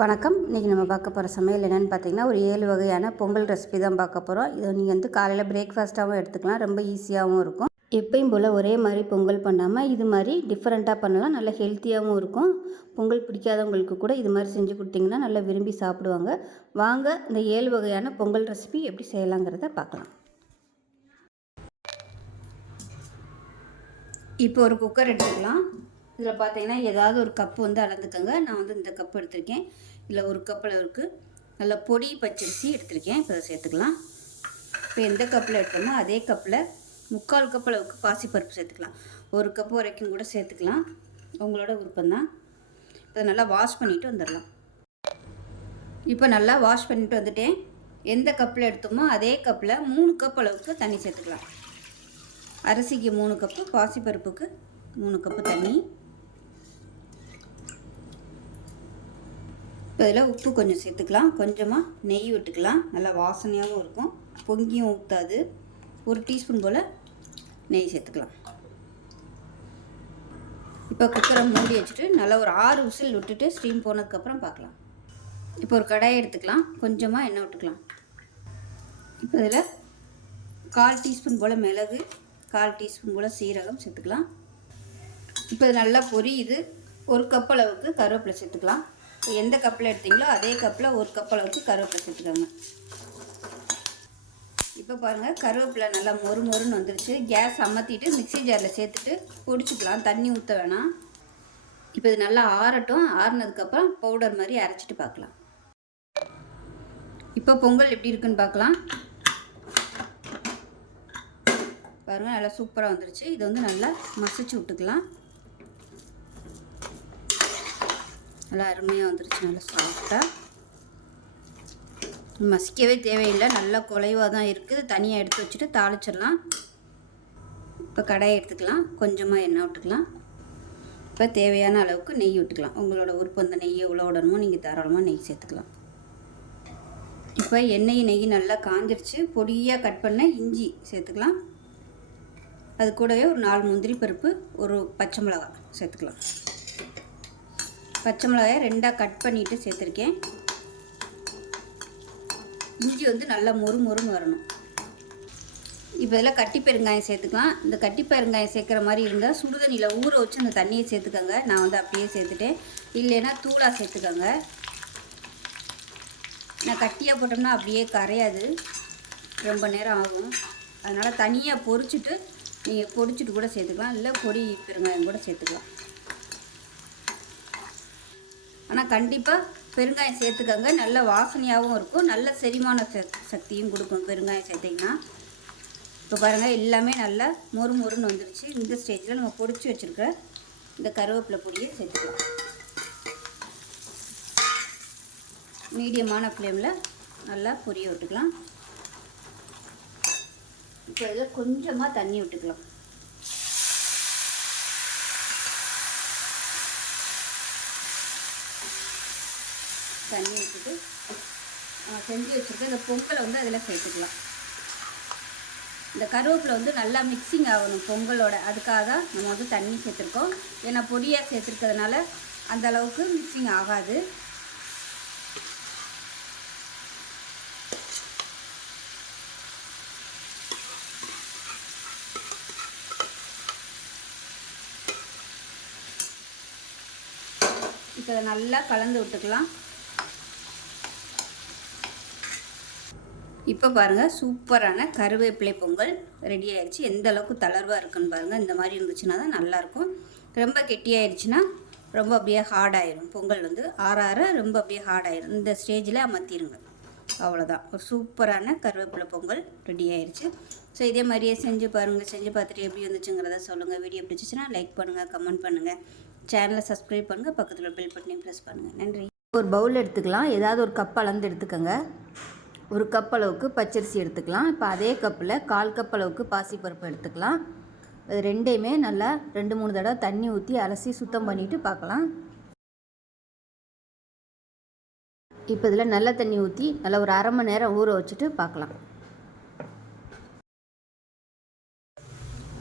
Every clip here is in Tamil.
வணக்கம். இன்றைக்கி நம்ம பார்க்க போகிற சமையல் என்னென்னு பார்த்தீங்கன்னா, ஒரு 7 வகையான பொங்கல் ரெசிபி தான் பார்க்க போகிறோம். இதை நீங்கள் வந்து காலையில் பிரேக்ஃபாஸ்ட்டாகவும் எடுத்துக்கலாம். ரொம்ப ஈஸியாகவும் இருக்கும். எப்பயும் போல் ஒரே மாதிரி பொங்கல் பண்ணாமல் இது மாதிரி டிஃப்ரெண்ட்டாக பண்ணலாம். நல்ல ஹெல்த்தியாகவும் இருக்கும். பொங்கல் பிடிக்காதவங்களுக்கு கூட இது மாதிரி செஞ்சு கொடுத்தீங்கன்னா நல்லா விரும்பி சாப்பிடுவாங்க. வாங்க இந்த 7 வகையான பொங்கல் ரெசிபி எப்படி செய்யலாங்கிறத பார்க்கலாம். இப்போ ஒரு குக்கர் எடுத்துக்கலாம். இதில் பார்த்தீங்கன்னா ஏதாவது ஒரு கப்பு வந்து அளந்துக்கோங்க. நான் வந்து இந்த கப்பு எடுத்திருக்கேன். இதில் ஒரு கப் அளவுக்கு நல்ல பொடி பச்சரிசி எடுத்திருக்கேன். இப்போ அதை சேர்த்துக்கலாம். இப்போ எந்த கப்பில் எடுத்தோமோ அதே கப்பில் 3/4 கப் அளவுக்கு பாசிப்பருப்பு சேர்த்துக்கலாம். ஒரு கப்பு வரைக்கும் கூட சேர்த்துக்கலாம், உங்களோட விருப்பம்தான். இப்போ நல்லா வாஷ் பண்ணிவிட்டு வந்துடலாம். இப்போ நல்லா வாஷ் பண்ணிவிட்டு வந்துட்டேன். எந்த கப்பில் எடுத்தோமோ அதே கப்பில் 3 கப் அளவுக்கு தண்ணி சேர்த்துக்கலாம். அரிசிக்கு 3 கப்பு, பாசிப்பருப்புக்கு 3 கப்பு தண்ணி. இப்போ இதில் உப்பு கொஞ்சம் சேர்த்துக்கலாம். கொஞ்சமாக நெய் விட்டுக்கலாம். நல்லா வாசனையாகவும் இருக்கும். பொங்கியும் ஊற்றாது. 1 டீஸ்பூன் போல் நெய் சேர்த்துக்கலாம். இப்போ குக்கரை மூடி வச்சுட்டு நல்லா ஒரு 6 விசில் விட்டுட்டு ஸ்டீம் போனதுக்கப்புறம் பார்க்கலாம். இப்போ ஒரு கடாயை எடுத்துக்கலாம். கொஞ்சமாக எண்ணெய் விட்டுக்கலாம். இப்போ இதில் 1/4 டீஸ்பூன் போல் மிளகு, 1/4 டீஸ்பூன் போல் சீரகம் சேர்த்துக்கலாம். இப்போ இது நல்லா பொரியுது. 1 கப் அளவுக்கு கருவேப்பிலை சேர்த்துக்கலாம். எந்த கப்பில் எடுத்தீங்களோ அதே கப்பில் 1 கப் அளவுக்கு கருவேப்பிலை சேர்த்துக்கோங்க. இப்போ பாருங்கள், கருவேப்பிலை நல்லா மொறுன்னு வந்துருச்சு. கேஸ் அமர்த்திட்டு மிக்ஸி ஜாரில் சேர்த்துட்டு பொடிச்சிக்கலாம். தண்ணி ஊற்ற வேணாம். இப்போ இது நல்லா ஆறட்டும். ஆறுனதுக்கப்புறம் பவுடர் மாதிரி அரைச்சிட்டு பார்க்கலாம். இப்போ பொங்கல் எப்படி இருக்குன்னு பார்க்கலாம். பாருங்கள், நல்லா சூப்பராக வந்துருச்சு. இது வந்து நல்லா மசிச்சு விட்டுக்கலாம். நல்லா அருமையாக வந்துருச்சு. நல்லா சாஃப்டாக, மசிக்கவே தேவையில்லை. நல்லா குலைவாக தான் இருக்குது. தனியாக எடுத்து வச்சுட்டு தாளிச்சிடலாம். இப்போ கடாயை எடுத்துக்கலாம். கொஞ்சமாக எண்ணெய் விட்டுக்கலாம். இப்போ தேவையான அளவுக்கு நெய் விட்டுக்கலாம். உங்களோட விருப்பம் அந்த நெய்யை எவ்வளோ விடணுமோ நீங்கள் தாராளமாக நெய் சேர்த்துக்கலாம். இப்போ எண்ணெய் நெய் நல்லா காஞ்சிருச்சு. பொடியாக கட் பண்ண இஞ்சி சேர்த்துக்கலாம். அது கூடவே ஒரு 4 முந்திரி பருப்பு, ஒரு பச்சை மிளகாய் சேர்த்துக்கலாம். பச்சை மிளகாயை 2ஆக கட் பண்ணிவிட்டு சேர்த்துருக்கேன். இஞ்சி வந்து நல்லா மொறுன்னு வரணும். இப்போ இதில் கட்டி பெருங்காயம் சேர்த்துக்கலாம். இந்த கட்டி பெருங்காயம் சேர்க்குற மாதிரி இருந்தால் சுடுதண்ணியில் ஊற வச்சு அந்த தண்ணியை சேர்த்துக்கோங்க. நான் வந்து அப்படியே சேர்த்துட்டேன். இல்லைன்னா தூளாக சேர்த்துக்கோங்க. நான் கட்டியாக போட்டோம்னா அப்படியே கரையாது, ரொம்ப நேரம் ஆகும். அதனால் தனியாக பொரிச்சிட்டு நீங்கள் பொடிச்சிட்டு கூட சேர்த்துக்கலாம். இல்லை பொடி பெருங்காயம் கூட சேர்த்துக்கலாம். ஆனால் கண்டிப்பாக பெருங்காயம் சேர்த்துக்கோங்க. நல்ல வாசனையாகவும் இருக்கும். நல்ல செரிமான சக்தியும் கொடுக்கும் பெருங்காயம் சேர்த்திங்கன்னா. இப்போ பாருங்கள், எல்லாமே நல்லா மொறுன்னு வந்துருச்சு. இந்த ஸ்டேஜில் நம்ம பொடிச்சு வச்சுருக்கிற இந்த கருவேப்பிலை பொடியை சேர்த்துக்கலாம். மீடியமான ஃப்ளேமில் நல்லா பொரிய விட்டுக்கலாம். இப்போ இதில் கொஞ்சமாக தண்ணி விட்டுக்கலாம். தண்ணி விட்டுட்டு செஞ்சு வச்சுருக்க இந்த பொங்கலை வந்து அதில் சேர்த்துக்கலாம். இந்த கருவேப்பிலை வந்து நல்லா மிக்சிங் ஆகணும் பொங்கலோட. அதுக்காக தான் நம்ம வந்து தண்ணி சேர்த்துருக்கோம். ஏன்னா பொடியாக சேர்த்துருக்கிறதுனால அந்த அளவுக்கு மிக்சிங் ஆகாது. இப்போ அதை நல்லா கலந்து விட்டுக்கலாம். இப்போ பாருங்கள், சூப்பரான கருவேப்பிலை பொங்கல் ரெடி ஆயிடுச்சு. எந்த அளவுக்கு தளர்வாக இருக்குன்னு பாருங்கள். இந்த மாதிரி இருந்துச்சுன்னா தான் நல்லாயிருக்கும். ரொம்ப கெட்டியாகிடுச்சுன்னா ரொம்ப அப்படியே ஹார்டாயிடும். பொங்கல் வந்து ஆற ரொம்ப அப்படியே ஹார்டாயிடும். இந்த ஸ்டேஜில் அமர்த்திடுங்க. அவ்வளோதான், ஒரு சூப்பரான கருவேப்பிலை பொங்கல் ரெடி ஆயிடுச்சு. ஸோ இதே மாதிரியே செஞ்சு பாருங்கள். செஞ்சு பார்த்துட்டு எப்படி வந்துச்சுங்கிறத சொல்லுங்கள். வீடியோ பிடிச்சிச்சின்னா லைக் பண்ணுங்கள், கமெண்ட் பண்ணுங்கள், சேனலை சப்ஸ்கிரைப் பண்ணுங்கள், பக்கத்தில் பெல் பட்டனையும் ப்ரெஸ் பண்ணுங்கள். நன்றி. ஒரு பவுல் எடுத்துக்கலாம். ஏதாவது ஒரு கப் அளந்து எடுத்துக்கோங்க. 1 கப் அளவுக்கு பச்சரிசி எடுத்துக்கலாம். இப்போ அதே கப்பில் 1/4 கப் அளவுக்கு பாசிப்பருப்பு எடுத்துக்கலாம். இது ரெண்டையுமே நல்லா 2-3 தடவை தண்ணி ஊற்றி அலசி சுத்தம் பண்ணிவிட்டு பார்க்கலாம். இப்போ இதில் நல்ல தண்ணி ஊற்றி நல்லா ஒரு 1/2 மணி நேரம் ஊற வச்சுட்டு பார்க்கலாம்.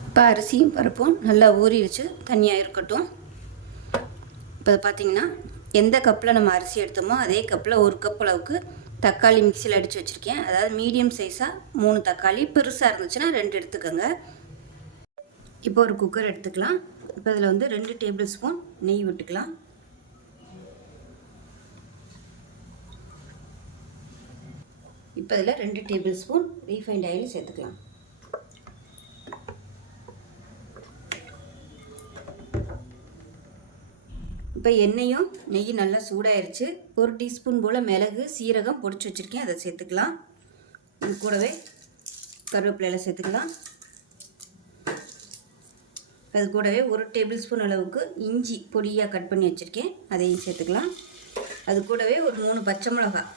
இப்போ அரிசியும் பருப்பும் நல்லா ஊறிடுச்சு. தண்ணியாக இருக்கட்டும். இப்போ பார்த்தீங்கன்னா எந்த கப்பில் நம்ம அரிசி எடுத்தோமோ அதே கப்பில் ஒரு கப் அளவுக்கு தக்காளி மிக்சியில் அடித்து வச்சுருக்கேன். அதாவது மீடியம் சைஸாக 3 தக்காளி, பெருசாக இருந்துச்சுன்னா 2 எடுத்துக்கோங்க. இப்போ ஒரு குக்கர் எடுத்துக்கலாம். இப்போ இதில் வந்து 2 டேபிள் ஸ்பூன் நெய் விட்டுக்கலாம். இப்போ இதில் 2 டேபிள் ஸ்பூன் ரீஃபைண்ட் ஆயில் சேர்த்துக்கலாம். இப்போ எண்ணெயும் நெய்யும் நல்லா சூடாயிருச்சு. 1 டீஸ்பூன் போல் மிளகு சீரகம் பொடிச்சு வச்சுருக்கேன், அதை சேர்த்துக்கலாம். இது கூடவே கருவேப்பிலையில் சேர்த்துக்கலாம். அது கூடவே 1 டேபிள் ஸ்பூன் அளவுக்கு இஞ்சி பொடியாக கட் பண்ணி வச்சுருக்கேன், அதையும் சேர்த்துக்கலாம். அது கூடவே ஒரு 3 பச்சை மிளகாய்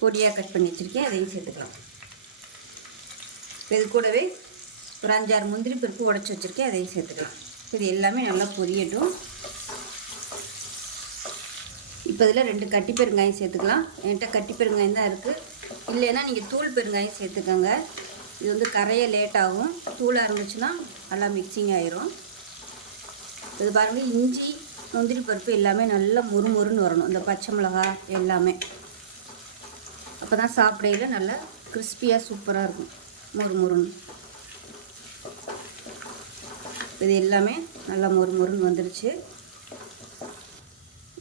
பொடியாக கட் பண்ணி வச்சுருக்கேன், அதையும் சேர்த்துக்கலாம். இது கூடவே ஒரு 5-6 முந்திரி பருப்பு உடச்சி வச்சுருக்கேன், அதையும் சேர்த்துக்கலாம். இது எல்லாமே நல்லா பொரியட்டும். இப்போ இதில் 2 கட்டி பெருங்காயம் சேர்த்துக்கலாம். என்கிட்ட கட்டி பெருங்காயம் தான் இருக்குது, இல்லைன்னா நீங்கள் தூள் பெருங்காயம் சேர்த்துக்கோங்க. இது வந்து கரைய லேட் ஆகும், தூளாக இருந்துச்சுன்னா நல்லா மிக்சிங் ஆயிரும். இது பாருங்கள், இஞ்சி முந்திரி பருப்பு எல்லாமே நல்லா முறுமுறுன்னு வரணும், இந்த பச்சை மிளகாய் எல்லாமே. அப்போ தான் சாப்பிடையில் நல்லா கிறிஸ்பியாக சூப்பராக இருக்கும், முறுமுறுன்னு. இது எல்லாமே நல்லா முறுமுறுன்னு வந்துடுச்சு.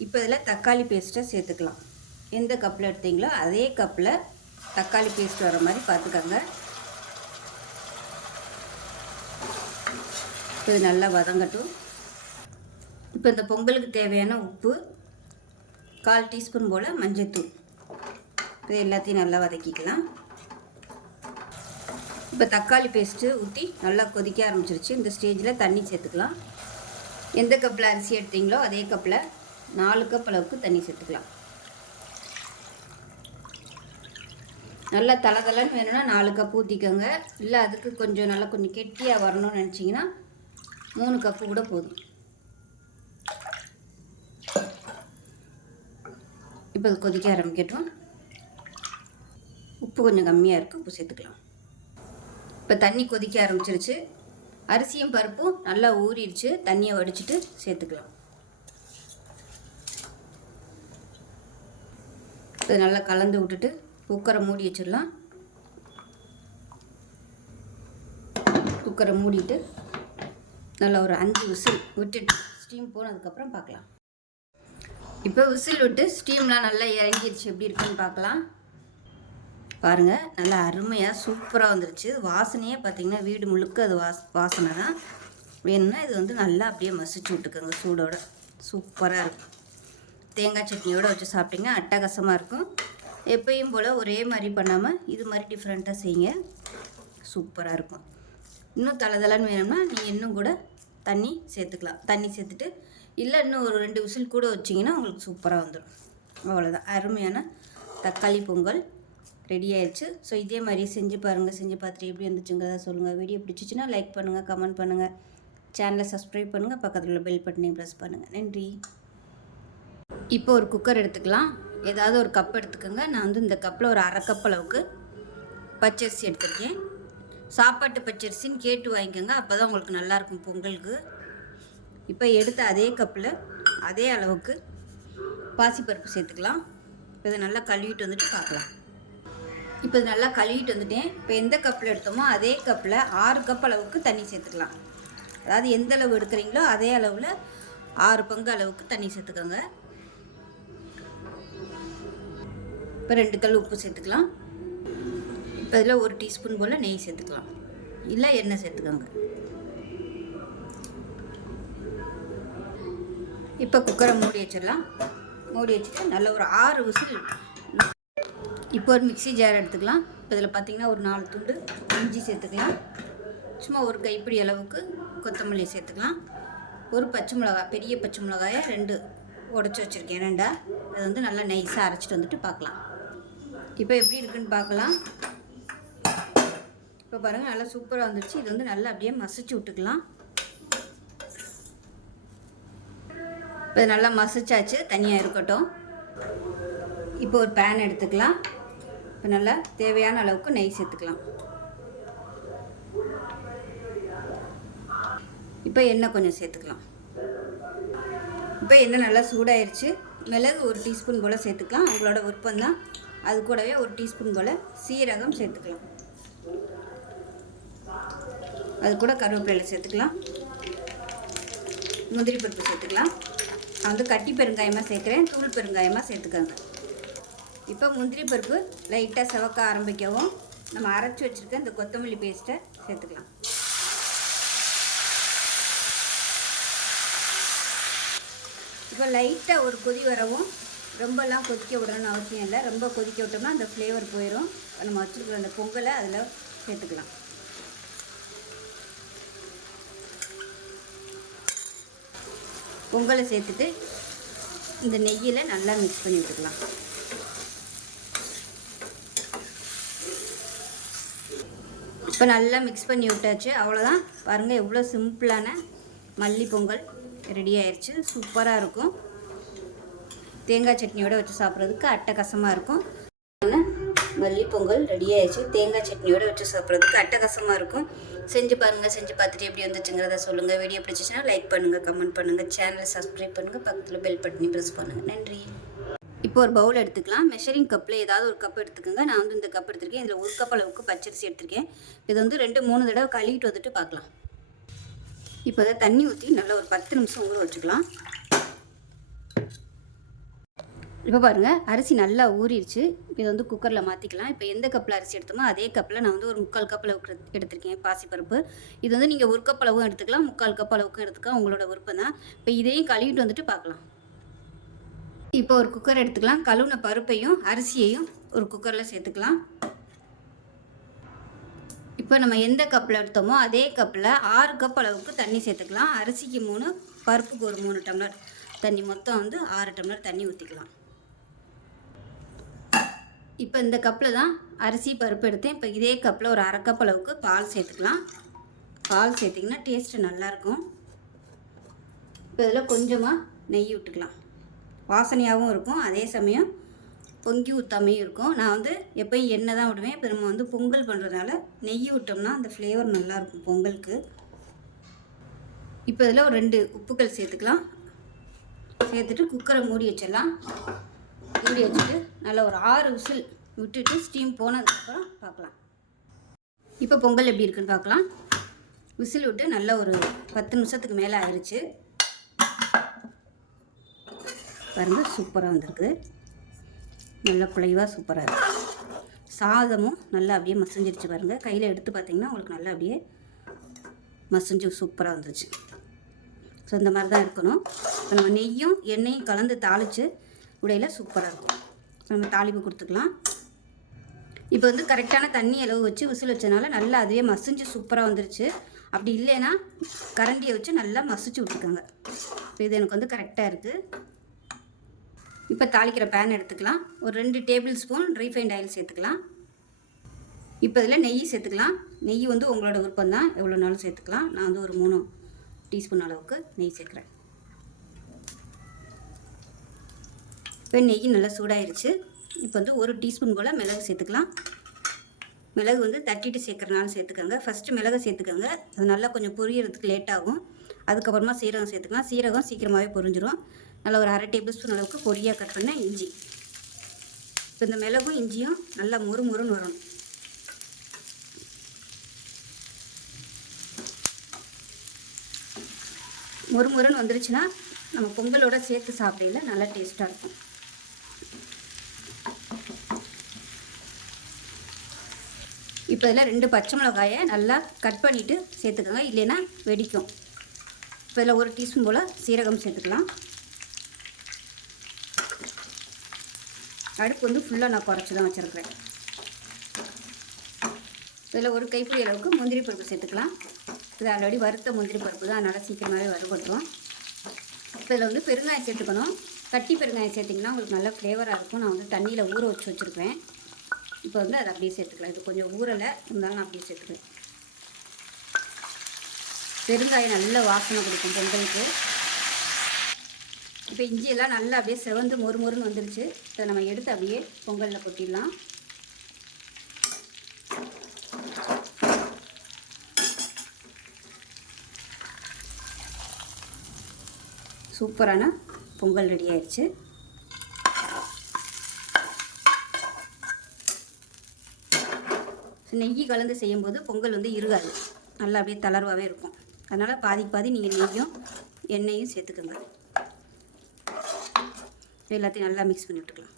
இப்போ இதில் தக்காளி பேஸ்ட்டை சேர்த்துக்கலாம். எந்த கப்பில் எடுத்தீங்களோ அதே கப்பில் தக்காளி பேஸ்ட் வர மாதிரி பார்த்துக்கோங்க. இது நல்லா வதங்கட்டும். இப்போ இந்த பொங்கலுக்கு தேவையான உப்பு, 1/4 டீஸ்பூன் போல் மஞ்சள்தூள், இது எல்லாத்தையும் நல்லா வதக்கிக்கலாம். இப்போ தக்காளி பேஸ்ட்டு ஊற்றி நல்லா கொதிக்க ஆரம்பிச்சிருச்சு. இந்த ஸ்டேஜில் தண்ணி சேர்த்துக்கலாம். எந்த கப்பில் அரிசி எடுத்தீங்களோ அதே கப்பில் 4 கப் அளவுக்கு தண்ணி சேர்த்துக்கலாம். நல்லா தளதளன்னு வேணும்னா 4 கப் ஊற்றிக்கோங்க. இல்லை அதுக்கு கொஞ்சம் நல்லா கொஞ்சம் கெட்டியாக வரணும்னு நினச்சிங்கன்னா 3 கப்பு கூட போதும். இப்போ அது கொதிக்க ஆரம்பிக்கட்டும். உப்பு கொஞ்சம் கம்மியாக இருக்குது, உப்பு சேர்த்துக்கலாம். இப்போ தண்ணி கொதிக்க ஆரம்பிச்சிருச்சு. அரிசியும் பருப்பும் நல்லா ஊறிடுச்சு, தண்ணியை வடிச்சிட்டு சேர்த்துக்கலாம். இது நல்லா கலந்து விட்டுட்டு குக்கரை மூடி வச்சிடலாம். குக்கரை மூடிட்டு நல்லா ஒரு 5 விசில் விட்டுட்டு ஸ்டீம் போனதுக்கப்புறம் பார்க்கலாம். இப்போ விசில் விட்டு ஸ்டீம்லாம் நல்லா இறங்கிடுச்சு, எப்படி இருக்குன்னு பார்க்கலாம். பாருங்கள், நல்லா அருமையாக சூப்பராக வந்துருச்சு. வாசனையே பார்த்திங்கன்னா வீடு முழுக்க அது வாசனை தான். வேணும்னா இது வந்து நல்லா அப்படியே மசிச்சு விட்டுக்கோங்க சூடோட. சூப்பராக இருக்கும். தேங்காய் சட்னியோடு வச்சு சாப்பிட்டிங்கன்னா அட்டகாசமாக இருக்கும். எப்பயும் போல் ஒரே மாதிரி பண்ணாமல் இது மாதிரி டிஃப்ரெண்ட்டாக செய்யுங்க, சூப்பராக இருக்கும். இன்னும் தளதளன்னு வேணும்னா நீங்கள் இன்னும் கூட தண்ணி சேர்த்துக்கலாம். தண்ணி சேர்த்துட்டு இல்லை இன்னும் ஒரு 2 விசில் கூட வச்சிங்கன்னா உங்களுக்கு சூப்பராக வந்துடும். அவ்வளோதான், அருமையான தக்காளி பொங்கல் ரெடி ஆயிடுச்சு. ஸோ இதே மாதிரி செஞ்சு பாருங்கள். செஞ்சு பார்த்துட்டு எப்படி இருந்துச்சுங்கிறத சொல்லுங்கள். வீடியோ பிடிச்சிச்சின்னா லைக் பண்ணுங்கள், கமெண்ட் பண்ணுங்கள், சேனலை சப்ஸ்கிரைப் பண்ணுங்கள், பக்கத்தில் உள்ள பெல் பட்டனையும் ப்ரெஸ் பண்ணுங்கள். நன்றி. இப்போ ஒரு குக்கர் எடுத்துக்கலாம். ஏதாவது ஒரு கப் எடுத்துக்கோங்க. நான் வந்து இந்த கப்பில் ஒரு 1/2 கப் அளவுக்கு பச்சரிசி எடுத்துருக்கேன். சாப்பாட்டு பச்சரிசின்னு கேட்டு வாங்கிக்கோங்க, அப்போ தான் உங்களுக்கு நல்லாயிருக்கும் பொங்கலுக்கு. இப்போ எடுத்த அதே கப்பில் அதே அளவுக்கு பாசிப்பருப்பு சேர்த்துக்கலாம். இப்போ இதை நல்லா கழுவிட்டு வந்துட்டு பார்க்கலாம். இப்போ இது நல்லா கழுவிட்டு வந்துட்டேன். இப்போ எந்த கப்பில் எடுத்தோமோ அதே கப்பில் 6 கப் அளவுக்கு தண்ணி சேர்த்துக்கலாம். அதாவது எந்த அளவு எடுக்கிறீங்களோ அதே அளவில் 6 பங்கு அளவுக்கு தண்ணி சேர்த்துக்கோங்க. இப்போ 2 கல் உப்பு சேர்த்துக்கலாம். இப்போ இதில் 1 டீஸ்பூன் போல் நெய் சேர்த்துக்கலாம், இல்லை எண்ணெய் சேர்த்துக்கோங்க. இப்போ குக்கரை மூடி வச்சிடலாம். மூடி வச்சுட்டு நல்ல ஒரு 6 விசில். இப்போ ஒரு மிக்ஸி ஜார் எடுத்துக்கலாம். இப்போ இதில் பார்த்திங்கன்னா ஒரு 4 துண்டு இஞ்சி சேர்த்துக்கலாம். சும்மா ஒரு கைப்பிடி அளவுக்கு கொத்தமல்லி சேர்த்துக்கலாம். ஒரு பச்சை மிளகாய், பெரிய பச்சை மிளகாயை 2 உடச்சி வச்சுருக்கேன், 2. அதை வந்து நல்லா நைஸாக அரைச்சிட்டு வந்துட்டு பார்க்கலாம். இப்போ எப்படி இருக்குன்னு பார்க்கலாம். இப்போ பாருங்கள், நல்லா சூப்பராக வந்துடுச்சு. இது வந்து நல்லா அப்படியே மசிச்சு விட்டுக்கலாம். இப்போ நல்லா மசிச்சாச்சு, தனியாக இருக்கட்டும். இப்போ ஒரு பேன் எடுத்துக்கலாம். இப்போ நல்லா தேவையான அளவுக்கு நெய் சேர்த்துக்கலாம். இப்போ எண்ணெய் கொஞ்சம் சேர்த்துக்கலாம். இப்போ எண்ணெய் நல்லா சூடாயிருச்சு. மிளகு 1 டீஸ்பூன் போல் சேர்த்துக்கலாம், உங்களோட விருப்பம் தான். அது கூடவே 1 டீஸ்பூன் போல் சீரகம் சேர்த்துக்கலாம். அது கூட கருவேப்பிலை சேர்த்துக்கலாம். முந்திரி பருப்பு சேர்த்துக்கலாம். நான் வந்து கட்டி பெருங்காயமாக சேர்க்குறேன், தூள் பெருங்காயமாக சேர்த்துக்கோங்க. இப்போ முந்திரி பருப்பு லைட்டாக செவக்க ஆரம்பிக்கவும் நம்ம அரைச்சி வச்சுருக்க இந்த கொத்தமல்லி பேஸ்ட்டை சேர்த்துக்கலாம். இப்போ லைட்டாக ஒரு கொதி வரவும், ரொம்பலாம் கொதிக்க விடணும்னு அவசியம் இல்லை. ரொம்ப கொதிக்க விட்டோம்னா அந்த ஃப்ளேவர் போயிடும். நம்ம வச்சுருக்கிற அந்த பொங்கலை அதில் சேர்த்துக்கலாம். பொங்கலை சேர்த்துட்டு இந்த நெய்யில் நல்லா மிக்ஸ் பண்ணி விட்டுக்கலாம். இப்போ நல்லா மிக்ஸ் பண்ணி விட்டாச்சு. அவ்வளோதான், பாருங்கள் எவ்வளோ சிம்பிளான மல்லி பொங்கல் ரெடி ஆயிடுச்சு. சூப்பராக இருக்கும். தேங்காய் சட்னியோடு வச்சு சாப்பிட்றதுக்கு அட்டகாசமாக இருக்கும். மல்லி பொங்கல் ரெடி ஆயிடுச்சு. தேங்காய் சட்னியோடு வச்சு சாப்பிட்றதுக்கு அட்டகாசமாக இருக்கும். செஞ்சு பாருங்கள். செஞ்சு பார்த்துட்டு எப்படி வந்துச்சுங்கிறத சொல்லுங்கள். வீடியோ பிடிச்சிச்சுன்னா லைக் பண்ணுங்கள், கமெண்ட் பண்ணுங்கள், சேனலை சப்ஸ்கிரைப் பண்ணுங்கள், பக்கத்தில் பெல் பட்டனை ப்ரெஸ் பண்ணுங்கள். நன்றி. இப்போ ஒரு பவுல் எடுத்துக்கலாம். மெஷரிங் கப்பில் ஏதாவது ஒரு கப் எடுத்துக்கோங்க. நான் வந்து இந்த கப் எடுத்திருக்கேன். இதில் 1 கப் அளவுக்கு பச்சரிசி எடுத்திருக்கேன். இது வந்து 2-3 தடவை கழுவிட்டு வந்துட்டு பார்க்கலாம். இப்போ அதை தண்ணி ஊற்றி நல்லா ஒரு 10 நிமிஷம் ஊற வச்சுக்கலாம். இப்போ பாருங்கள், அரிசி நல்லா ஊறிடுச்சு. இதை வந்து குக்கரில் மாற்றிக்கலாம். இப்போ எந்த கப்பில் அரிசி எடுத்தோமோ அதே கப்பில் நான் வந்து ஒரு 3/4 கப் அளவுக்கு எடுத்திருக்கேன் பாசிப்பருப்பு. இது வந்து நீங்கள் 1 கப் அளவும் எடுத்துக்கலாம், 3/4 கப் அளவுக்கும் எடுத்துக்கலாம், உங்களோட விருப்பம் தான். இப்போ இதையும் கழுவிட்டு வந்துட்டு பார்க்கலாம். இப்போ ஒரு குக்கர் எடுத்துக்கலாம். கழுவுன பருப்பையும் அரிசியையும் ஒரு குக்கரில் சேர்த்துக்கலாம். இப்போ நம்ம எந்த கப்பில் எடுத்தோமோ அதே கப்பில் 6 கப் அளவுக்கு தண்ணி சேர்த்துக்கலாம். அரிசிக்கு 3, பருப்புக்கு ஒரு 3 டம்ளர் தண்ணி, மொத்தம் வந்து 6 டம்ளர் தண்ணி ஊற்றிக்கலாம். இப்போ இந்த கப்பில் தான் அரிசி பருப்பு எடுத்தேன். இப்போ இதே கப்பில் ஒரு 1/2 கப் அளவுக்கு பால் சேர்த்துக்கலாம். பால் சேர்த்திங்கன்னா டேஸ்ட்டு நல்லாயிருக்கும். இப்போ இதில் கொஞ்சமாக நெய் விட்டுக்கலாம். வாசனையாகவும் இருக்கும், அதே சமயம் பொங்கி ஊற்றாமையும் இருக்கும். நான் வந்து எப்போயும் எண்ணெய் தான் விடுவேன். இப்போ நம்ம வந்து பொங்கல் பண்ணுறதுனால நெய் விட்டோம்னா அந்த ஃப்ளேவர் நல்லாயிருக்கும் பொங்கலுக்கு. இப்போ இதில் ஒரு 2 உப்புக்கள் சேர்த்துக்கலாம். சேர்த்துட்டு குக்கரை மூடி வச்சிடலாம். மூடி வச்சுட்டு நல்லா ஒரு 6 விசில் விட்டுட்டு ஸ்டீம் போனதுக்கப்புறம் பார்க்கலாம். இப்போ பொங்கல் எப்படி இருக்குன்னு பார்க்கலாம். விசில் விட்டு நல்லா ஒரு 10 நிமிஷத்துக்கு மேலே ஆயிடுச்சு. பாருங்கள், சூப்பராக வந்திருக்கு. நல்லா குழைவாக சூப்பராக இருக்குது. சாதமும் நல்லா அப்படியே மசிஞ்சிருச்சு பாருங்கள். கையில் எடுத்து பார்த்திங்கன்னா உங்களுக்கு நல்லா அப்படியே மசிஞ்சு சூப்பராக வந்துருச்சு. ஸோ இந்த மாதிரி தான் இருக்கணும். இப்போ நம்ம நெய்யும் எண்ணெயும் கலந்து தாளித்து உடையில் சூப்பராக இருக்கும். நம்ம தாளிப்பு கொடுத்துக்கலாம். இப்போ வந்து கரெக்டான தண்ணி அளவு வச்சு விசில் வச்சனால நல்லா அதுவே மசிஞ்சு சூப்பராக வந்துருச்சு. அப்படி இல்லைன்னா கரண்டியை வச்சு நல்லா மசிச்சு விட்டுருக்காங்க. இப்போ இது எனக்கு வந்து கரெக்டாக இருக்குது. இப்போ தாளிக்கிற பேன் எடுத்துக்கலாம். ஒரு 2 டேபிள் ஸ்பூன் ரீஃபைண்ட் ஆயில் சேர்த்துக்கலாம். இப்போ இதில் நெய் சேர்த்துக்கலாம். நெய் வந்து உங்களோட விருப்பம் தான், எவ்வளோ நாளும் சேர்த்துக்கலாம். நான் வந்து ஒரு 3 டீஸ்பூன் அளவுக்கு நெய் சேர்க்குறேன். இப்போ நெய் நல்லா சூடாயிருச்சு. இப்போ வந்து 1 டீஸ்பூன் போல் மிளகு சேர்த்துக்கலாம். மிளகு வந்து தட்டிட்டு சேர்க்குறனாலும் சேர்த்துக்கோங்க. ஃபஸ்ட்டு மிளகு சேர்த்துக்கோங்க, அது நல்லா கொஞ்சம் பொரியறதுக்கு லேட் ஆகும். அதுக்கப்புறமா சீரகம் சேர்த்துக்கலாம். சீரகம் சீக்கிரமாகவே பொரிஞ்சிடும். நல்லா ஒரு 1/2 டேபிள் ஸ்பூன் அளவுக்கு பொடியாக கட் பண்ண இஞ்சி. இப்போ இந்த மிளகும் இஞ்சியும் நல்லா முறுமுறுன்னு வரணும். முறுமுறுன்னு வந்துருச்சுன்னா நம்ம பொங்கலோட சேர்த்து சாப்பிடல நல்லா டேஸ்ட்டாக இருக்கும். இப்போ இதில் 2 பச்சை மிளகாயை நல்லா கட் பண்ணிவிட்டு சேர்த்துக்கோங்க, இல்லைன்னா வெடிக்கும். இப்போ இதில் 1 டீஸ்பூன் போல் சீரகம் சேர்த்துக்கலாம். அடுப்பு வந்து ஃபுல்லாக நான் குறைச்சி தான் வச்சுருக்கிறேன். இதில் 1 கைப்பிடி அளவுக்கு முந்திரி பருப்பு சேர்த்துக்கலாம். இது ஆல்ரெடி வறுத்த முந்திரி பருப்பு தான், அதனால் சீக்கிரமாகவே வறுபட்டுரும். இப்போ இதில் வந்து பெருங்காயம் சேர்த்துக்கணும். கட்டி பெருங்காயம் சேர்த்திங்கன்னா உங்களுக்கு நல்ல ஃப்ளேவராக இருக்கும். நான் வந்து தண்ணியில் ஊற வச்சு வச்சுருக்கேன். இப்போ வந்து அதை அப்படியே சேர்த்துக்கலாம். இது கொஞ்சம் ஊறலை இருந்தாலும் நான் அப்படியே சேர்த்துக்கிறேன். பெருங்காயம் நல்ல வாசனை கொடுக்கும் பொங்கலுக்கு. இப்போ இஞ்சியெல்லாம் நல்லா அப்படியே செவந்து மொறுமொறுன்னு வந்துருச்சு. இதை நம்ம எடுத்து அப்படியே பொங்கலில் கொட்டிடலாம். சூப்பரான பொங்கல் ரெடி ஆயிடுச்சு. நெய் கலந்து செய்யும்போது பொங்கல் வந்து இருகாது, நல்லா அப்படியே தளர்வாகவே இருக்கும். அதனால் பாதி நீங்கள் நெய்யும் எண்ணெயும் சேர்த்துக்கோங்க. எல்லாத்தையும் நல்லா மிக்ஸ் பண்ணி விட்டுக்கலாம்.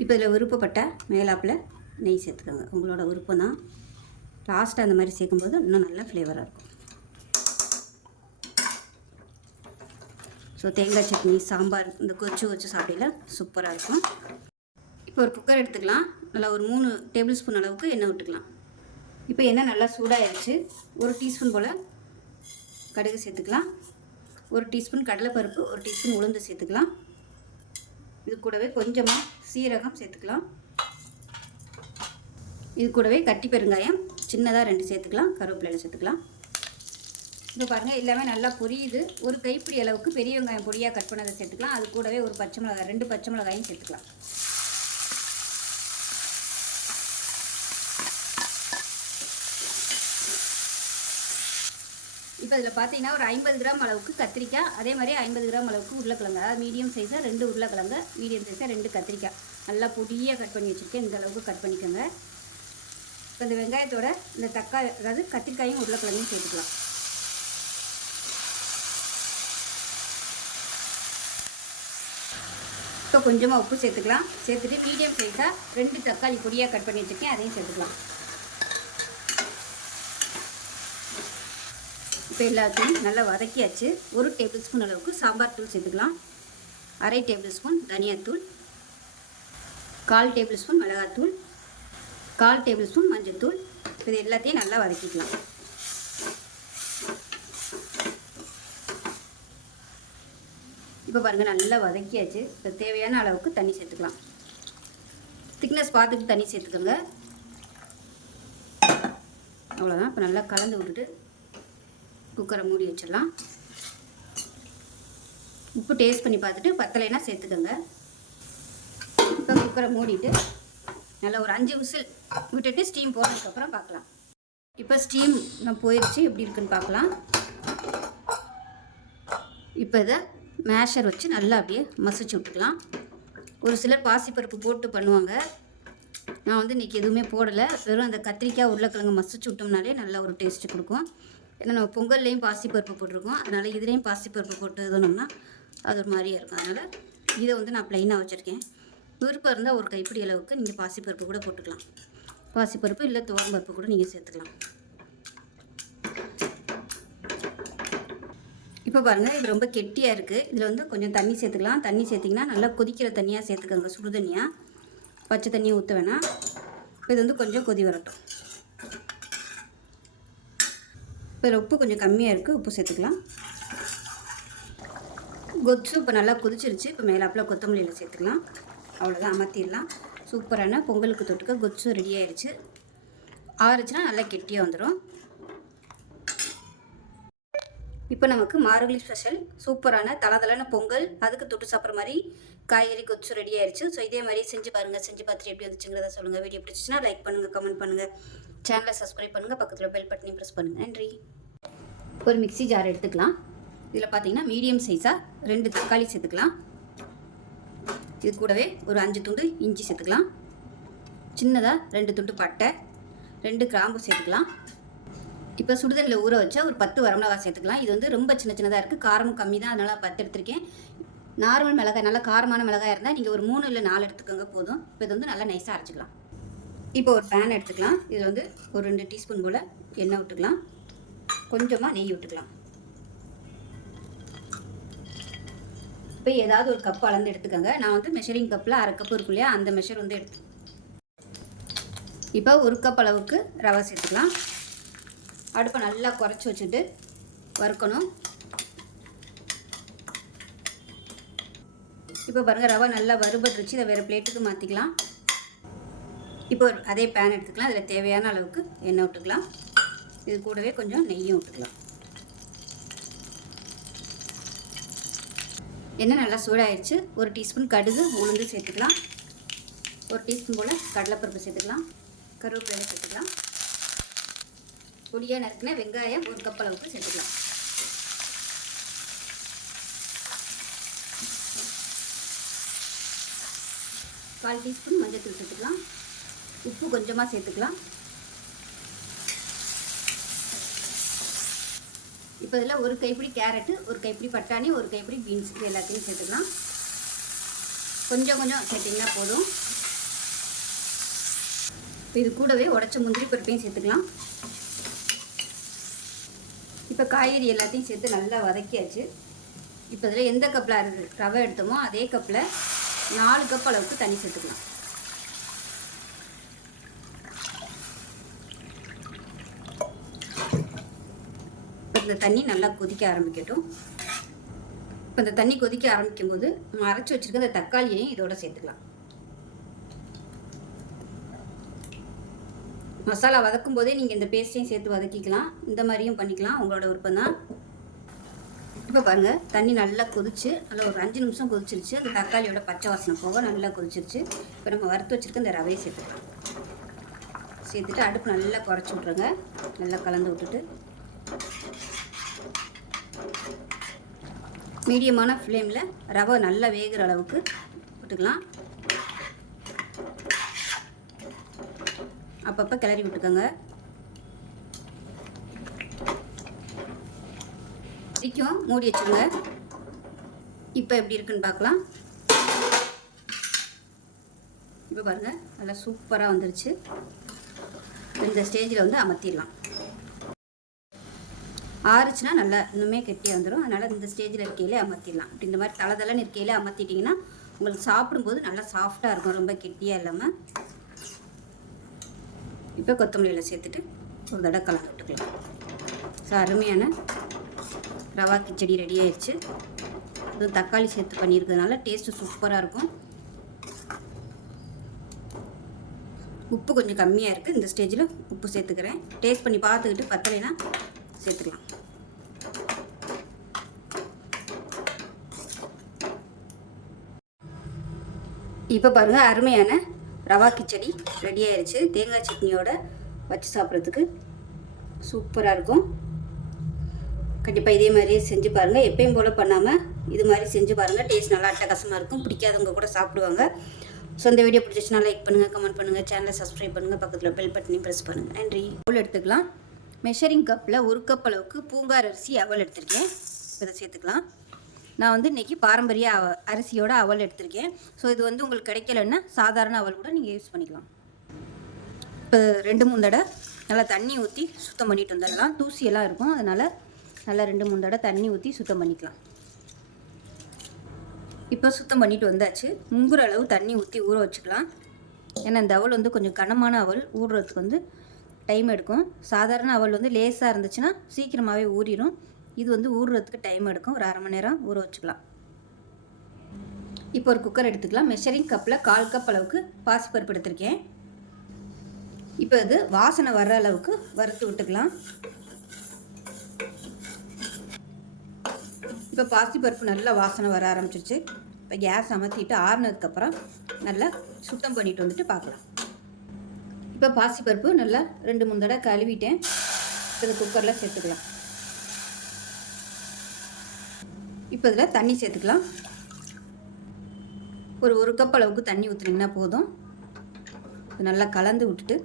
இப்போ இதில் விருப்பப்பட்ட மேலாப்பில் நெய் சேர்த்துக்கோங்க, உங்களோட விருப்பம் தான். லாஸ்ட்டாக அந்த மாதிரி சேர்க்கும்போது இன்னும் நல்லா ஃப்ளேவராக இருக்கும். ஸோ தேங்காய் சட்னி, சாம்பார், இந்த கொச்சு வச்சு சாப்பிடல சூப்பராக இருக்கும். இப்போ ஒரு குக்கர் எடுத்துக்கலாம். நல்லா ஒரு 3 டேபிள் ஸ்பூன் அளவுக்கு எண்ணெய் விட்டுக்கலாம். இப்போ எண்ணெய் நல்லா சூடாகிடுச்சு. 1 டீஸ்பூன் போல் கடுகு சேர்த்துக்கலாம். 1 டீஸ்பூன் கடலைப்பருப்பு, 1 டீஸ்பூன் உளுந்து சேர்த்துக்கலாம். இது கூடவே கொஞ்சமாக சீரகம் சேர்த்துக்கலாம். இது கூடவே கட்டி பெருங்காயம் சின்னதாக 2 சேர்த்துக்கலாம். கருவேப்பிலையில் சேர்த்துக்கலாம். இப்போ பாருங்கள் எல்லாமே நல்லா பொரியுது. ஒரு கைப்பிடி அளவுக்கு பெரிய வெங்காயம் பொடியாக கட் பண்ணதை சேர்த்துக்கலாம். அது கூடவே ஒரு பச்சை மிளகாய், 2 பச்சை மிளகாயும் சேர்த்துக்கலாம். இப்போ இதில் பார்த்தீங்கன்னா ஒரு 50 கிராம் அளவுக்கு கத்திரிக்காய், அதே மாதிரி 50 கிராம் அளவுக்கு உருளைக்கிழங்கு, அதாவது மீடியம் சைஸாக 2 உருளைக்கிழங்கு, மீடியம் சைஸாக 2 கத்திரிக்காய் நல்லா பொடியாக கட் பண்ணி வச்சுருக்கேன். இந்த அளவுக்கு கட் பண்ணிக்கோங்க. இப்போ இந்த வெங்காயத்தோட இந்த தக்காளி, அதாவது கத்திரிக்காயும் உருளைக்கிழங்கையும் சேர்த்துக்கலாம். இப்போ கொஞ்சமாக உப்பு சேர்த்துக்கலாம். சேர்த்துட்டு மீடியம் சைஸாக 2 தக்காளி பொடியாக கட் பண்ணி வச்சுருக்கேன், அதையும் சேர்த்துக்கலாம். இப்போ எல்லாத்தையும் நல்லா வதக்கியாச்சு. 1 டேபிள் ஸ்பூன் அளவுக்கு சாம்பார் தூள் சேர்த்துக்கலாம். 1/2 டேபிள் ஸ்பூன் தனியாத்தூள், 1/4 டேபிள் ஸ்பூன் மிளகாத்தூள், 1/4 டேபிள் ஸ்பூன் மஞ்சள்தூள். இது எல்லாத்தையும் நல்லா வதக்கிக்கலாம். இப்போ பாருங்கள் நல்லா வதக்கியாச்சு. இப்போ தேவையான அளவுக்கு தண்ணி சேர்த்துக்கலாம். திக்னஸ் பார்த்துட்டு தண்ணி சேர்த்துக்கோங்க. அவ்வளோதான். இப்போ நல்லா கலந்து விட்டுட்டு குக்கரை மூடி வச்சிடலாம். உப்பு டேஸ்ட் பண்ணி பார்த்துட்டு பத்தலைன்னா சேர்த்துக்கோங்க. இப்போ குக்கரை மூடிட்டு நல்லா ஒரு 5 விசில் விட்டுட்டு ஸ்டீம் போனதுக்கப்புறம் பார்க்கலாம். இப்போ ஸ்டீம் போயிடுச்சு, எப்படி இருக்குன்னு பார்க்கலாம். இப்போ இதை மேஷர் வச்சு நல்லா அப்படியே மசிச்சு விட்டுக்கலாம். ஒரு சிலர் பாசிப்பருப்பு போட்டு பண்ணுவாங்க. நான் வந்து இன்றைக்கி எதுவுமே போடலை, வெறும் அந்த கத்திரிக்காய் உருளைக்கிழங்கு மசிச்சு விட்டோம்னாலே நல்லா ஒரு டேஸ்ட்டு கொடுக்கும். ஏன்னா நம்ம பொங்கல்லையும் பாசிப்பருப்பு போட்டிருக்கோம், அதனால் இதுலேயும் பாசிப்பருப்பு போட்டு இதுனோம்னா அது ஒரு மாதிரியே இருக்கும். அதனால் இதை வந்து நான் ப்ளைனாக வச்சுருக்கேன். விருப்பம் இருந்தால் ஒரு கைப்பிடி அளவுக்கு நீங்கள் பாசிப்பருப்பு கூட போட்டுக்கலாம். பாசிப்பருப்பு இல்லை துவரம்பருப்பு கூட நீங்கள் சேர்த்துக்கலாம். இப்போ பாருங்கள் இது ரொம்ப கெட்டியாக இருக்குது. இதில் வந்து கொஞ்சம் தண்ணி சேர்த்துக்கலாம். தண்ணி சேர்த்திங்கன்னா நல்லா கொதிக்கிற தண்ணியாக சேர்த்துக்கோங்க, சுடு தண்ணியாக. பச்சை தண்ணியை ஊற்ற வேணாம். இது வந்து கொஞ்சம் கொதி வரட்டும். இதில் உப்பு கொஞ்சம் கம்மியாக இருக்குது, உப்பு சேர்த்துக்கலாம். கொத்து இப்போ நல்லா கொதிச்சிருச்சு. இப்போ மேலாப்பில் கொத்தமல்லியில் சேர்த்துக்கலாம். அவ்வளோதான், அமர்த்திடலாம். சூப்பரான பொங்கலுக்கு தொட்டுக்க கொத்து ரெடி ஆயிடுச்சு. ஆறுச்சுன்னா நல்லா கெட்டியாக வந்துடும். இப்போ நமக்கு மார்கழி ஸ்பெஷல் சூப்பரான தலதலான பொங்கல், அதுக்கு தொட்டு சாப்பிட்ற மாதிரி காய்கறி கொச்சு ரெடி ஆயிடுச்சு. ஸோ இதே மாதிரி செஞ்சு பாருங்கள். செஞ்சு பார்த்துட்டு எப்படி வந்துச்சுங்கிறத சொல்லுங்கள். வீடியோ பிடிச்சிச்சுன்னா லைக் பண்ணுங்கள், கமெண்ட் பண்ணுங்கள், சேனலை சப்ஸ்கிரைப் பண்ணுங்கள், பக்கத்தில் பெல் பட்டனையும் ப்ரெஸ் பண்ணுங்கள். நன்றி. ஒரு மிக்ஸி ஜார் எடுத்துக்கலாம். இதில் பார்த்தீங்கன்னா மீடியம் சைஸாக 2 தக்காளி சேர்த்துக்கலாம். இது கூடவே ஒரு 5 துண்டு இஞ்சி சேர்த்துக்கலாம். சின்னதாக 2 துண்டு பட்டை, 2 கிராம்பு சேர்த்துக்கலாம். இப்போ சுடுதண்ணில் ஊற வச்சா ஒரு 10 வரமிளகாய் சேர்த்துக்கலாம். இது வந்து ரொம்ப சின்னதாக இருக்குது, காரமும் கம்மி தான், அதனால் 10 எடுத்திருக்கேன். நார்மல் மிளகாய், நல்லா காரமான மிளகாய் இருந்தால் நீங்கள் ஒரு 3 இல்லை 4 எடுத்துக்கோங்க போதும். இப்போ இது வந்து நல்லா நைஸாக அரைச்சிக்கலாம். இப்போ ஒரு பேன் எடுத்துக்கலாம். இதில் வந்து ஒரு 2 டீஸ்பூன் போல் எண்ணெய் விட்டுக்கலாம். கொஞ்சமாக நெய் விட்டுக்கலாம். இப்போ ஏதாவது ஒரு கப் அளந்து எடுத்துக்கோங்க. நான் வந்து மெஷரிங் கப்பில் 1/2 கப் இருக்கும் இல்லையா, அந்த மெஷர் வந்து எடுத்து. இப்போ 1 கப் அளவுக்கு ரவை சேர்த்துக்கலாம். அடுப்பை நல்லா குறைச்சி வச்சுட்டு வறுக்கணும். இப்போ பாருங்கள் ரவை நல்லா வறுபட்டுருச்சு. இதை வேறு பிளேட்டுக்கு மாற்றிக்கலாம். இப்போ அதே பேன் எடுத்துக்கலாம். அதில் தேவையான அளவுக்கு எண்ணெய் விட்டுக்கலாம். இது கூடவே கொஞ்சம் நெய்யும் விட்டுக்கலாம். எண்ணெய் நல்லா சூடாயிடுச்சு. 1 டீஸ்பூன் கடுகு உளுந்து சேர்த்துக்கலாம். 1 டீஸ்பூன் போல் கடலைப்பருப்பு சேர்த்துக்கலாம். கருவேப்பிலை சேர்த்துக்கலாம். பொடியாக நறுக்கின வெங்காயம் 1 கப் அளவுக்கு சேர்த்துக்கலாம். கால் டீஸ்பூன் மஞ்சள்தூள் சேர்த்துக்கலாம். உப்பு கொஞ்சமாக சேர்த்துக்கலாம். இப்போ இதில் 1 கைப்பிடி கேரட்டு, 1 கைப்பிடி பட்டாணி, 1 கைப்பிடி பீன்ஸ் இது எல்லாத்தையும் சேர்த்துக்கலாம். கொஞ்சம் கொஞ்சம் சேர்த்திங்கன்னா போதும். இப்போ இது கூடவே உடச்ச முந்திரி பருப்பையும் சேர்த்துக்கலாம். இப்போ காய்கறி எல்லாத்தையும் சேர்த்து நல்லா வதக்கியாச்சு. இப்போ இதில் எந்த கப்பில் ரவை எடுத்தோமோ அதே கப்பில் 4 கப் அளவுக்கு தண்ணி சேர்த்துக்கலாம். இந்த தண்ணி நல்லா கொதிக்க ஆரம்பிக்கட்டும். இப்போ இந்த தண்ணி கொதிக்க ஆரம்பிக்கும் போது நம்ம அரைச்சி வச்சுருக்க இந்த தக்காளியையும் இதோட சேர்த்துக்கலாம். மசாலா வதக்கும் போதே நீங்கள் இந்த பேஸ்ட்டையும் சேர்த்து வதக்கிக்கலாம். இந்த மாதிரியும் பண்ணிக்கலாம், உங்களோட விருப்பம் தான். இப்போ பாருங்கள், தண்ணி நல்லா கொதிச்சு நல்லா ஒரு 5 நிமிஷம் கொதிச்சிருச்சு. அந்த தக்காளியோட பச்சை வாசனை போக நல்லா கொதிச்சிருச்சு. இப்போ நம்ம வறுத்து வச்சுருக்க இந்த ரவையை சேர்த்துக்கலாம். சேர்த்துட்டு அடுப்பு நல்லா குறைச்சி விட்ருங்க. நல்லா கலந்து விட்டுட்டு மீடியமான ஃப்ளேமில் ரவை நல்லா வேகிற அளவுக்கு போட்டுக்கலாம். அப்பப்போ கிளறி விட்டுக்கோங்க. வரைக்கும் மூடி வச்சுருங்க. இப்போ எப்படி இருக்குன்னு பார்க்கலாம். இப்போ பாருங்கள், நல்லா சூப்பராக வந்துருச்சு. இந்த ஸ்டேஜில் வந்து அமர்த்திடலாம். ஆறுச்சுன்னா நல்லா இன்னுமே கெட்டியாக வந்துடும். அதனால் இந்த ஸ்டேஜில் இருக்கையிலே அமர்த்திடலாம். அப்படி இந்த மாதிரி தலை இருக்கையிலே அமர்த்திட்டிங்கன்னா உங்களுக்கு சாப்பிடும்போது நல்லா சாஃப்டாக இருக்கும், ரொம்ப கெட்டியாக இல்லாமல். இப்போ கொத்தமல்லியில் சேர்த்துட்டு ஒரு தடவை கலந்து விட்டுக்கலாம். ஸோ அருமையான ரவா கிச்சடி ரெடி ஆயிடுச்சு. இதுவும் தக்காளி சேர்த்து பண்ணியிருக்கிறதுனால டேஸ்ட்டு சூப்பராக இருக்கும். உப்பு கொஞ்சம் கம்மியாக இருக்குது. இந்த ஸ்டேஜில் உப்பு சேர்த்துக்கிறேன். டேஸ்ட் பண்ணி பார்த்துக்கிட்டு பத்தலைன்னா சேர்த்துக்கலாம். இப்போ பாருங்கள், அருமையான ரவா கிச்சடி ரெடி ஆயிடுச்சு. தேங்காய் சட்னியோட வச்சு சாப்பிட்றதுக்கு சூப்பராக இருக்கும். கண்டிப்பாக இதே மாதிரியே செஞ்சு பாருங்கள். எப்பயும் போல் பண்ணாமல் இது மாதிரி செஞ்சு பாருங்கள். டேஸ்ட் நல்லா அட்டகாசமாக இருக்கும். பிடிக்காதவங்க கூட சாப்பிடுவாங்க. ஸோ இந்த வீடியோ பிடிச்சிச்சுன்னா லைக் பண்ணுங்கள், கமெண்ட் பண்ணுங்கள், சேனலை சப்ஸ்கிரைப் பண்ணுங்கள், பக்கத்தில் பெல் பட்டனையும் ப்ரெஸ் பண்ணுங்கள். நன்றி. அவல் எடுத்துக்கலாம். மெஷரிங் கப்பில் 1 கப் அளவுக்கு பூங்கார் அரிசி அவல் எடுத்திருக்கேன். இதை சேர்த்துக்கலாம். நான் வந்து இன்றைக்கி பாரம்பரிய அரிசியோட அவல் எடுத்திருக்கேன். ஸோ இது வந்து உங்களுக்கு கிடைக்கலன்னா சாதாரண அவல் கூட நீங்கள் யூஸ் பண்ணிக்கலாம். இப்போ 2-3 தடவை நல்லா தண்ணி ஊற்றி சுத்தம் பண்ணிட்டு வந்துடலாம். தூசியெல்லாம் இருக்கும், அதனால் நல்லா 2-3 தடவை தண்ணி ஊற்றி சுத்தம் பண்ணிக்கலாம். இப்போ சுத்தம் பண்ணிட்டு வந்தாச்சு. முங்குற அளவு தண்ணி ஊற்றி ஊற வச்சுக்கலாம். ஏன்னா இந்த அவல் வந்து கொஞ்சம் கனமான அவல், ஊறுறதுக்கு வந்து டைம் எடுக்கும். சாதாரண அவல் வந்து லேசாக இருந்துச்சுன்னா சீக்கிரமாகவே ஊறிடும். இது வந்து ஊறுறதுக்கு டைம் எடுக்கும். ஒரு 1/2 மணி நேரம் ஊற வச்சுக்கலாம். இப்போ ஒரு குக்கர் எடுத்துக்கலாம். மெஷரிங் கப்பில் 1/4 கப் அளவுக்கு பாசிப்பருப்பு எடுத்திருக்கேன். இப்போ இது வாசனை வர்ற அளவுக்கு வறுத்து விட்டுக்கலாம். இப்போ பாசிப்பருப்பு நல்லா வாசனை வர ஆரம்பிச்சிருச்சு. இப்போ கேஸ் அமர்த்திட்டு ஆறுனதுக்கப்புறம் நல்லா சுத்தம் பண்ணிட்டு வந்துட்டு பார்க்கலாம். இப்போ பாசிப்பருப்பு நல்லா 2-3 தடவை கழுவிட்டேன். இப்போ குக்கரில் சேர்த்துக்கலாம். இப்போ இதில் தண்ணி சேர்த்துக்கலாம். ஒரு கப் அளவுக்கு தண்ணி ஊற்றுனீங்கன்னா போதும். நல்லா கலந்து விட்டுட்டு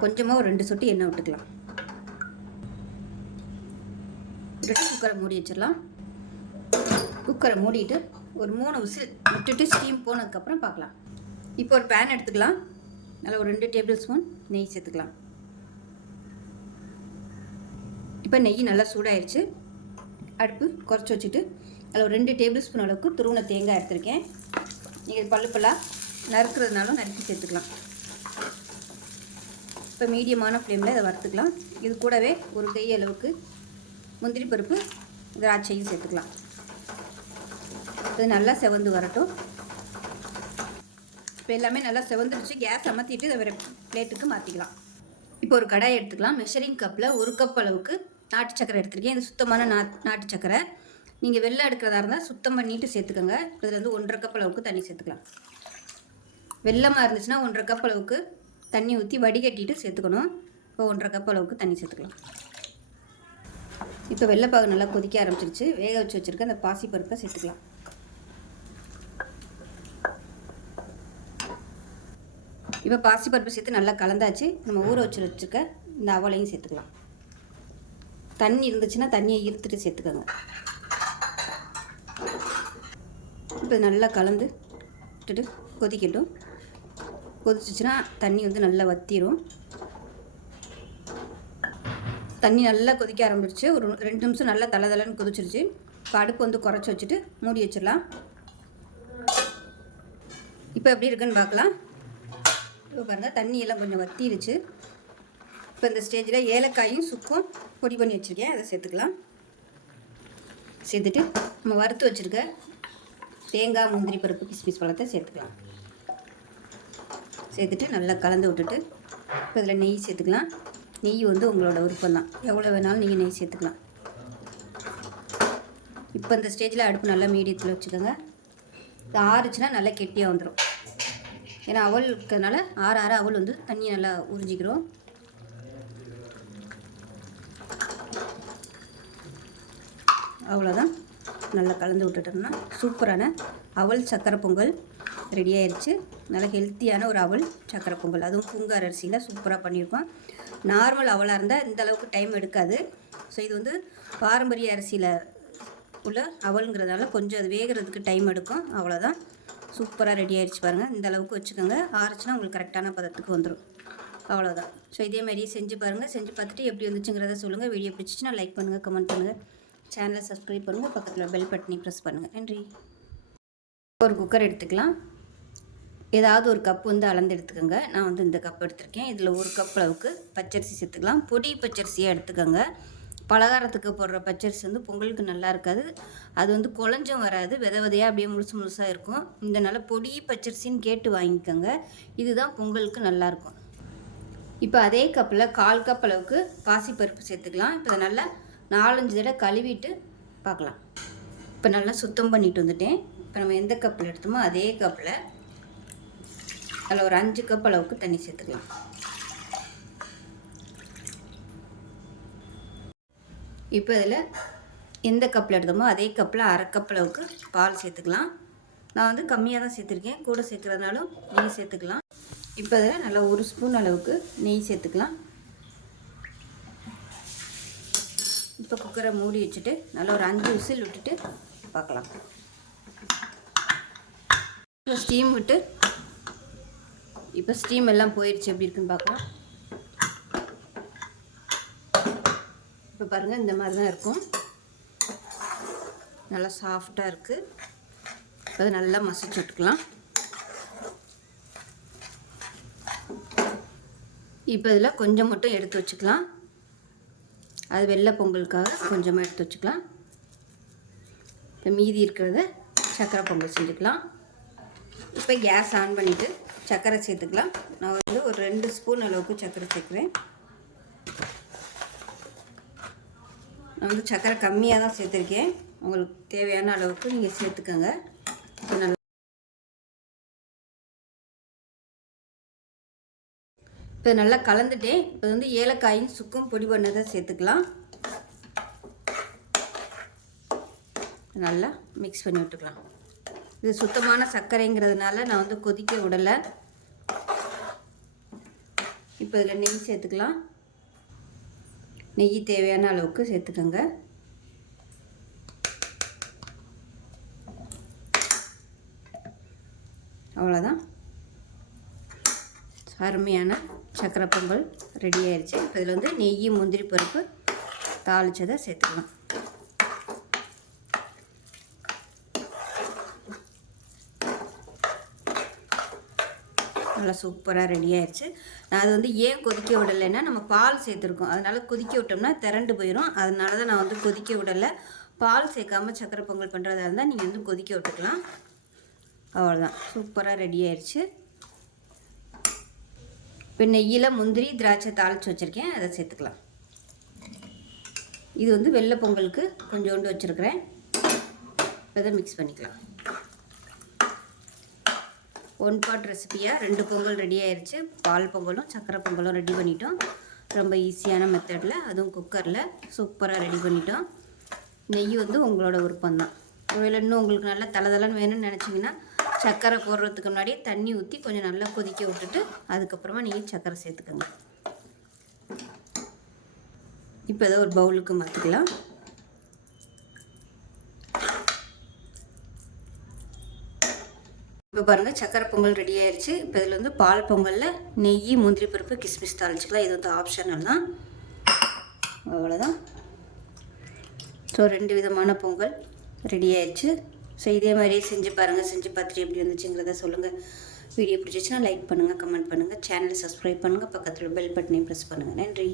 கொஞ்சமாக ஒரு 2 சொட்டு எண்ணெய் விட்டுக்கலாம். விட்டுட்டு குக்கரை மூடி வச்சிடலாம். குக்கரை மூடிட்டு ஒரு 3 விசில் விட்டுட்டு ஸ்டீம் போனதுக்கப்புறம் பார்க்கலாம். இப்போ ஒரு பேன் எடுத்துக்கலாம். நல்லா ஒரு 2 டேபிள் ஸ்பூன் நெய் சேர்த்துக்கலாம். இப்போ நெய் நல்லா சூடாயிடுச்சு. அடுப்பு குறைச்சி வச்சுட்டு அதில் ஒரு 2 டேபிள் ஸ்பூன் அளவுக்கு துருவன தேங்காய் எடுத்திருக்கேன். நீங்கள் பல்லுப்பெல்லாம் நறுக்கிறதுனாலும் நறுக்கி சேர்த்துக்கலாம். இப்போ மீடியமான ஃப்ளேமில் இதை வறுத்துக்கலாம். இது கூடவே ஒரு கை அளவுக்கு முந்திரி பருப்பு, திராட்சையும் சேர்த்துக்கலாம். இது நல்லா செவந்து வரட்டும். இப்போ எல்லாமே நல்லா செவந்துருச்சு. கேஸ் அமர்த்திட்டு இதை வேறு பிளேட்டுக்கு மாற்றிக்கலாம். இப்போ ஒரு கடாய் எடுத்துக்கலாம். மெஷரிங் கப்பில் 1 கப் அளவுக்கு நாட்டு சக்கரை எடுத்துருக்கேன். இது சுத்தமான நாட்டு சக்கரை. நீங்கள் வெள்ளை எடுக்கிறதா இருந்தால் சுத்தம் பண்ணிவிட்டு சேர்த்துக்கோங்க. இதில் வந்து 1.5 கப் அளவுக்கு தண்ணி சேர்த்துக்கலாம். வெள்ளமாக இருந்துச்சுன்னா 1.5 கப் அளவுக்கு தண்ணி ஊற்றி வடிகட்டிட்டு சேர்த்துக்கணும். இப்போ 1.5 கப் அளவுக்கு தண்ணி சேர்த்துக்கலாம். இப்போ வெள்ளைப்பாகு நல்லா கொதிக்க ஆரம்பிச்சிருச்சு. வேக வச்சு வச்சுருக்க அந்த பாசிப்பருப்பை சேர்த்துக்கலாம். இப்போ பாசிப்பருப்பு சேர்த்து நல்லா கலந்தாச்சு. நம்ம ஊற வச்சுருக்க இந்த அவலையும் சேர்த்துக்கலாம். தண்ணி இருந்துச்சுன்னா தண்ணியை ஈர்த்துட்டு சேர்த்துக்கோங்க. இப்போ நல்லா கலந்து விட்டுட்டு கொதிக்கட்டும். கொதிச்சிச்சுன்னா தண்ணி வந்து நல்லா வற்றிடும். தண்ணி நல்லா கொதிக்க ஆரம்பிச்சிருச்சு. ஒரு 2 நிமிஷம் நல்லா தளன்னு கொதிச்சிருச்சு. இப்போ அடுப்பு வந்து குறைச்சி வச்சுட்டு மூடி வச்சிடலாம். இப்போ எப்படி இருக்குன்னு பார்க்கலாம். இப்போ பாருங்கள், தண்ணியெல்லாம் கொஞ்சம் வற்றிருச்சு. இப்போ இந்த ஸ்டேஜில் ஏலக்காயும் சுக்கும் பொடி பண்ணி வச்சுருக்கேன், அதை சேர்த்துக்கலாம். சேர்த்துட்டு நம்ம வறுத்து வச்சுருக்க தேங்காய், முந்திரி பருப்பு, கிஸ்மிஸ் பழத்தை சேர்த்துக்கலாம். சேர்த்துட்டு நல்லா கலந்து விட்டுட்டு இப்போ இதில் நெய் சேர்த்துக்கலாம். நெய் வந்து உங்களோட விருப்பம் தான், எவ்வளோ வேணாலும் நீங்கள் நெய் சேர்த்துக்கலாம். இப்போ இந்த ஸ்டேஜில் அடுப்பு நல்லா மீடியத்தில் வச்சுக்கோங்க. இது ஆறுச்சுன்னா நல்லா கெட்டியாக வந்துடும். ஏன்னா அவல் இருக்கிறதுனால ஆற அவல் வந்து தண்ணியை நல்லா உறிஞ்சிக்கிறோம். அவ்வளோதான், நல்லா கலந்து விட்டுட்டோம்னா சூப்பரான அவல் சக்கரை பொங்கல் ரெடி ஆயிடுச்சு. நல்லா ஹெல்த்தியான ஒரு அவல் சக்கரை பொங்கல், அதுவும் பூங்கார் அரிசியில் சூப்பராக பண்ணியிருக்கோம். நார்மல் அவலாக இருந்தால் இந்த அளவுக்கு டைம் எடுக்காது. ஸோ இது வந்து பாரம்பரிய அரிசியில் உள்ள அவலுங்கிறதுனால கொஞ்சம் அது வேகிறதுக்கு டைம் எடுக்கும். அவ்வளோதான், சூப்பராக ரெடி ஆகிடுச்சு பாருங்கள். இந்த அளவுக்கு வச்சுக்கோங்க. ஆறுச்சுன்னா உங்களுக்கு கரெக்டான பதத்துக்கு வந்துடும். அவ்வளோதான். ஸோ இதேமாதிரியே செஞ்சு பாருங்கள். செஞ்சு பார்த்துட்டு எப்படி வந்துச்சுங்கிறத சொல்லுங்கள். வீடியோ பிடிச்சிச்சுன்னா லைக் பண்ணுங்கள், கமெண்ட் பண்ணுங்கள், சேனலை சப்ஸ்கிரைப் பண்ணுங்கள், பக்கத்தில் பெல் பட்டனை ப்ரெஸ் பண்ணுங்கள். நன்றி. ஒரு குக்கர் எடுத்துக்கலாம். ஏதாவது ஒரு கப் வந்து அளந்து எடுத்துக்கோங்க. நான் வந்து இந்த கப் எடுத்திருக்கேன். இதில் 1 கப் அளவுக்கு பச்சரிசி சேர்த்துக்கலாம். பொடி பச்சரிசியாக எடுத்துக்கோங்க. பலகாரத்துக்கு போடுற பச்சரிசி வந்து பொங்கலுக்கு நல்லா இருக்காது. அது வந்து குழஞ்சும் வராது, விதையாக அப்படியே முழுசாக இருக்கும். இதனால் பொடி பச்சரிசின்னு கேட்டு வாங்கிக்கோங்க. இதுதான் பொங்கலுக்கு நல்லாயிருக்கும். இப்போ அதே கப்பில் 1/4 கப் அளவுக்கு பாசிப்பருப்பு சேர்த்துக்கலாம். இப்போ அதை நல்லா 4-5 தடவை கழுவிட்டு பார்க்கலாம். இப்போ நல்லா சுத்தம் பண்ணிட்டு வந்துட்டேன். இப்போ நம்ம எந்த கப்பில் எடுத்தோமோ அதே கப்பில் அதில் ஒரு 5 கப் அளவுக்கு தண்ணி சேர்த்துக்கலாம். இப்போ இதில் எந்த கப்பில் எடுத்தோமோ அதே கப்பில் 1/2 கப் அளவுக்கு பால் சேர்த்துக்கலாம். நான் வந்து கம்மியாக தான் சேர்த்துருக்கேன், கூட சேர்க்குறதுனாலும் நெய் சேர்த்துக்கலாம். இப்போ இதில் நல்லா 1 ஸ்பூன் அளவுக்கு நெய் சேர்த்துக்கலாம். இப்போ குக்கரை மூடி வச்சுட்டு நல்லா ஒரு 5 விசில் விட்டுட்டு பார்க்கலாம். இப்போ ஸ்டீம் விட்டு இப்போ ஸ்டீம் எல்லாம் போயிடுச்சு. எப்படி இருக்குன்னு பார்க்கலாம். இப்போ பாருங்கள், இந்த மாதிரி தான் இருக்கும். நல்லா சாஃப்டாக இருக்குது. இப்போ அதை நல்லா மசிச்சு விட்டுக்கலாம். இப்போ இதில் கொஞ்சம் மட்டும் எடுத்து வச்சுக்கலாம். அது வெள்ளை பொங்கலுக்காக கொஞ்சமாக எடுத்து வச்சுக்கலாம். இப்போ மீதி இருக்கிறத சக்கரை பொங்கல் செஞ்சுக்கலாம். இப்போ கேஸ் ஆன் பண்ணிவிட்டு சர்க்கரை சேர்த்துக்கலாம். நான் வந்து ஒரு 2 ஸ்பூன் அளவுக்கு சர்க்கரை சேர்க்குறேன். நான் வந்து சர்க்கரை கம்மியாக தான் சேர்த்துருக்கேன். உங்களுக்கு தேவையான அளவுக்கு நீங்கள் சேர்த்துக்கோங்க. நல்லா இப்போ நல்லா கலந்துட்டேன். இப்போ வந்து ஏலக்காயும் சுக்கும் பொடி பண்ணதை சேர்த்துக்கலாம். நல்லா மிக்ஸ் பண்ணி விட்டுக்கலாம். இது சுத்தமான சர்க்கரைங்கிறதுனால நான் வந்து கொதிக்க விடலை. இப்போ இதில் நெய் சேர்த்துக்கலாம். நெய் தேவையான அளவுக்கு சேர்த்துக்கோங்க. அவ்வளோதான், அருமையான சக்கரை பொங்கல் ரெடி ஆயிடுச்சு. இப்போ இதில் வந்து நெய், முந்திரி பருப்பு தாளிச்சதை சேர்த்துக்கலாம். நல்லா சூப்பராக ரெடி ஆயிடுச்சு. நான் அது வந்து ஏன் கொதிக்க விடலைன்னா, நம்ம பால் சேர்த்துருக்கோம், அதனால் கொதிக்க விட்டோம்னா திரண்டு போயிடும். அதனால தான் நான் வந்து கொதிக்க விடலை. பால் சேர்க்காமல் சக்கரை பொங்கல் பண்ணுறதா இருந்தால் நீங்கள் வந்து கொதிக்க விட்டுக்கலாம். அவ்வளோதான், சூப்பராக ரெடி ஆயிடுச்சு. இப்போ நெய்யில் முந்திரி, திராட்சை தாளித்து வச்சுருக்கேன், அதை சேர்த்துக்கலாம். இது வந்து வெள்ளை பொங்கலுக்கு கொஞ்சோண்டு வச்சுருக்கிறேன். இதை மிக்ஸ் பண்ணிக்கலாம். 1 பாட் ரெசிபியாக 2 பொங்கல் ரெடி ஆயிடுச்சு. பால் பொங்கலும் சக்கரை பொங்கலும் ரெடி பண்ணிட்டோம். ரொம்ப ஈஸியான மெத்தடில், அதுவும் குக்கரில் சூப்பராக ரெடி பண்ணிட்டோம். நெய் வந்து உங்களோட விருப்பம்தான். ஒருவேளை இன்னும் உங்களுக்கு நல்லா தளதளன்னு வேணும்னு நினச்சிங்கன்னா சர்க்கரை போடுறதுக்கு முன்னாடியே தண்ணி ஊற்றி கொஞ்சம் நல்லா கொதிக்க விட்டுட்டு அதுக்கப்புறமா நீங்கள் சர்க்கரை சேர்த்துக்கோங்க. இப்போ ஏதோ ஒரு பவுலுக்கு மாற்றிக்கலாம். இப்போ பாருங்கள் சக்கரை பொங்கல் ரெடி ஆயிடுச்சு. இப்போ இதில் வந்து பால் பொங்கலில் நெய், முந்திரி பருப்பு, கிஸ்மிஸ் தாளிச்சிக்கலாம். இது வந்து ஆப்ஷனல் தான். அவ்வளோதான். ஸோ 2 விதமான பொங்கல் ரெடி ஆயிடுச்சு. ஸோ இதே மாதிரியே செஞ்சு பாருங்கள். செஞ்சு பார்த்துட்டு எப்படி வந்துச்சுங்கிறத சொல்லுங்கள். வீடியோ பிடிச்சிச்சுன்னா லைக் பண்ணுங்கள், கமெண்ட் பண்ணுங்கள், சேனலை சப்ஸ்கிரைப் பண்ணுங்கள், பக்கத்தில் பெல் பட்டனையும் ப்ரெஸ் பண்ணுங்கள். நன்றி.